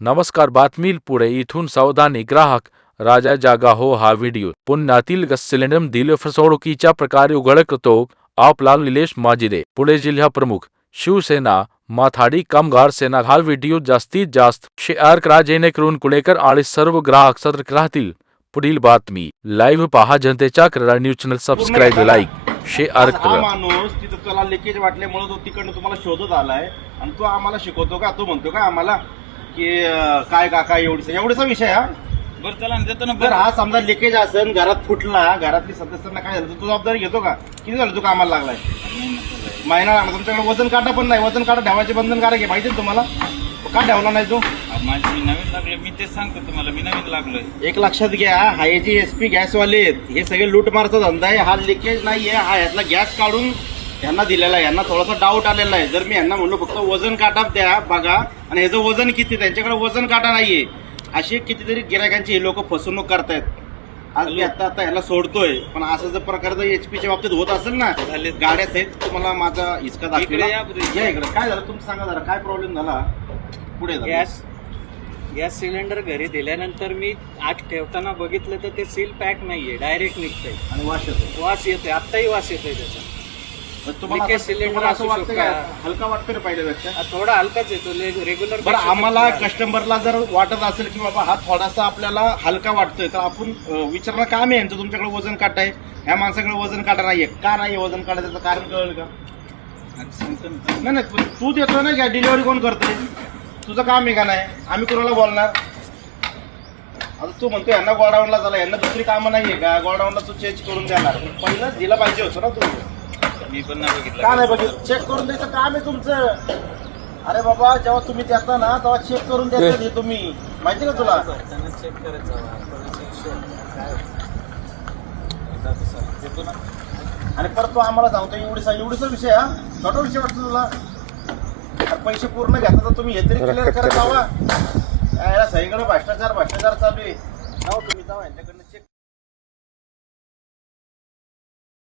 नमस्कार. बातमी पुढे. इथून सावधानी ग्राहक राजा जागा हो. हा व्हिडिओ पुण्यातील गॅस सिलेंडर दिल फसवणुकीच्या प्रकारे उघड करतो आपला निलेश माजिदे. पुणे जिल्हा प्रमुख शिवसेना माथाडी कामगार सेना. हा व्हिडिओ जास्तीत जास्त शेअर करा जेणेकरून पुणेकर आणि सर्व ग्राहक सतर्क राहतील. पुढील बातमी लाईव्ह पहा. जनतेच्या क्रीडा news channel subscribe, like, share करा. माणूस तिथं त्याला लिकेज वाटल्यामुळे तो तिकडनं तुम्हाला शोधत आलाय आणि तो आम्हाला शिकवतो का? तो म्हणतो का आम्हाला की काय काका एवढीचा विषय हा? बरं चला देतो ना. बरं हा समजा लिकेज असेल, घरात फुटला, घरातली सदस्यांना काय झालं, तू जबाबदारी घेतो का? किती झालं तू कामाला लागलाय? महिना लागला. तुमच्याकडे वजन काटा पण नाही. वजन काटा ठेवायचे बंधनकारक आहे माहिती तुम्हाला. का ठेवला नाही तू? माझी मी नवीन लागले, मी तेच सांगतो तुम्हाला, मी नवीन लागलोय. एक लक्षात घ्या, हा हे जे SP गॅसवाले आहेत हे सगळे लूटमारचा धंदा आहे. हा लिकेज नाहीये, हा यातला गॅस काढून यांना दिलेला आहे. यांना थोडासा डाऊट आलेला आहे. जर मी यांना म्हणलो फक्त वजन काटा द्या बघा आणि ह्याचं वजन किती, त्यांच्याकडे वजन काटा नाहीये. अशी कितीतरी गिरायकांची हे लोक फसवणूक करतायत. आज मी आता ह्याला सोडतोय, पण असं जर प्रकार जर HPच्या बाबतीत होत असेल ना, गाड्या सहित तुम्हाला माझा हिसका दाखवला. या इकडे काय झालं तुमचं सांगा जरा, काय प्रॉब्लेम झाला? पुढे गॅस सिलेंडर घरी दिल्यानंतर मी आत ठेवताना बघितलं तर ते सील पॅक नाहीये, डायरेक्ट निघतंय आणि वास येतोय. आत्ताही वास येतोय त्याचा. तुम्हाला सिलेंडर असं वाटतं का हलका वाटतं ना पहिल्यापेक्षा? थोडा हलकाच येतो रेग्युलर. बरं, आम्हाला कस्टमरला जर वाटत असेल की बाबा हा थोडासा आपल्याला हलका वाटतोय, तर आपण विचारणं काम आहे यांचं. तुमच्याकडे वजन काटा आहे, ह्या माणसाकडे वजन काटा नाहीये. का नाही वजन काटा? त्याचं कारण कळेल का? नाही नाही, तू देतो ना का? डिलिव्हरी कोण करतोय? तुझं काम आहे का नाही? आम्ही कोणाला बोलणार? आता तू म्हणतो यांना गोडाऊनला झाला, यांना दुसरी कामं नाहीये का? गोडाऊनला तू चेंज करून देणार. पहिलं दिला पाहिजे होतं ना तू. मी पण नाही बघितलं. का नाही बघितलं? चेक करून द्यायचं काम आहे तुमचं. अरे बाबा, जेव्हा तुम्ही देता ना तेव्हा चेक करून द्यायचं हे तुम्ही. माहिती का तुला? चेक करायचं. आणि परत तो आम्हाला सांगतो एवढीचा विषय हा? छोटा विषय वाटतो तुला? पैसे पूर्ण घेता तर तुम्ही हे तरी क्लिअर करत जावा. याला सगळीकडे भ्रष्टाचार चालू आहे. जाऊ तुम्ही, जावा यांच्याकडनं चेक.